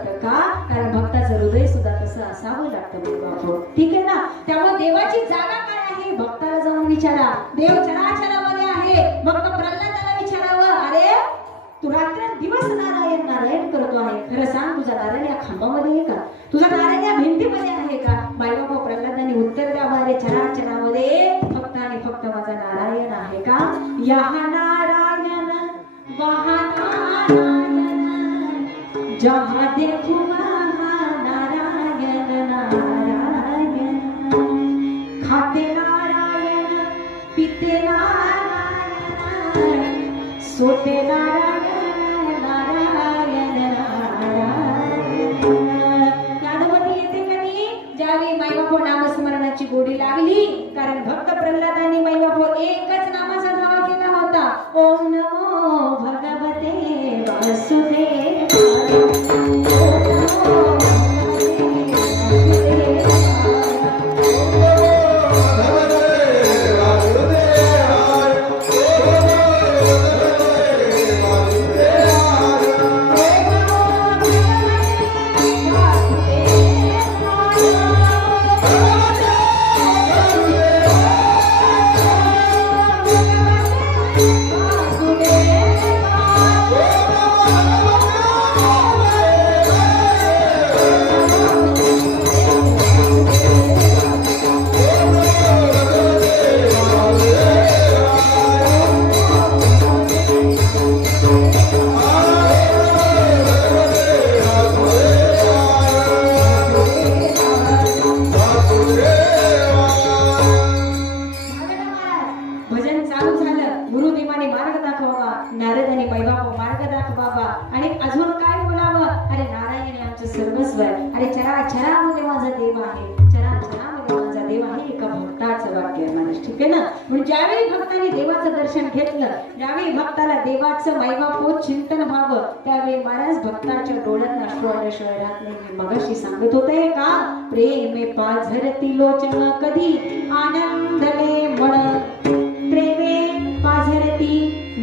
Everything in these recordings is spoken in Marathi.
जातं का? कारण भक्ताचं हृदय सुद्धा तसं असावं लागतं बाबा. ठीक आहे ना? त्यामुळे देवाची जागा काय आहे भक्ताला जाऊन विचारा. देव चराचरामध्ये आहे. भक्त प्रल्हादाला विचारावं, अरे तू रात्रंदिवस नारायण नारायण करतो आहे, खरं सांग तुझा नारायण या खांबामध्ये आहे का? तुझा नारायण या भिंतीमध्ये आहे का? बाईबाबा प्रल्हादाने उत्तर द्यावं, अरे चराचरामध्ये फक्त आणि फक्त माझा नारायण आहे का? या नारायण वहा नारायण, जहाँ देखो वहाँ नारायण नारायण, खाते नारायण पीते नारायण, सोते नारायण नारायण नारायण. यादवती येते कधी ज्यावेळी मायबापो नामस्मरणाची गोडी लागली. कारण भक्त प्रल्हादाने मायबापो एकच नामाचा धावा केला होता, ओम नमो भगवते वासुदेवाय, ओम नमो नारदाने मैबाबा मार्ग दाखवावा. आणि अजून काय बोलावं, अरे नारायण आमचे सर्वस्व आहे, अरे चराचरामध्ये माझा देव आहे, चराचरामध्ये माझा देव आहे. एका भक्ताचं वाक्य आहे महाराज. ठीक आहे ना? म्हणून ज्यावेळी भक्ताने देवाचं दर्शन घेतलं, ज्यावेळी भक्ताला देवाचं मैबापो चिंतन व्हावं, त्यावेळी महाराज भक्ताच्या डोळ्यात अश्रू आल्याशिवाय राहत नाही. मी मगाशी सांगत होते का, प्रेमे पाझरती लोचन कधी आनंदले मन, प्रेमे पाझरती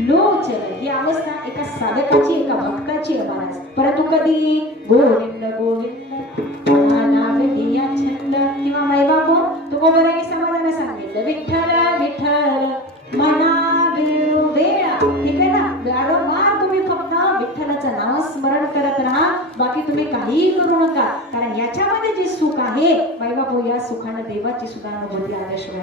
लोचन ही अवस्था एका साधकाची एका भक्ताची आहे महाराज. परंतु कधी गोविंद गोविंद नाम घेया छंद किंवा मैबापो तुकोबराने समाजाने सांगितलं, विठ्ठल विठ्ठल मना वेळा. ठीक आहे ना? वारंवार तुम्ही फक्त विठ्ठलाचं नाम स्मरण करत राहा, बाकी तुम्ही काही करू नका. कारण याच्यामध्ये जे सुख आहे मैबापो, या सुखाने देवाची सुद्धा अनुभूती आल्याशिवाय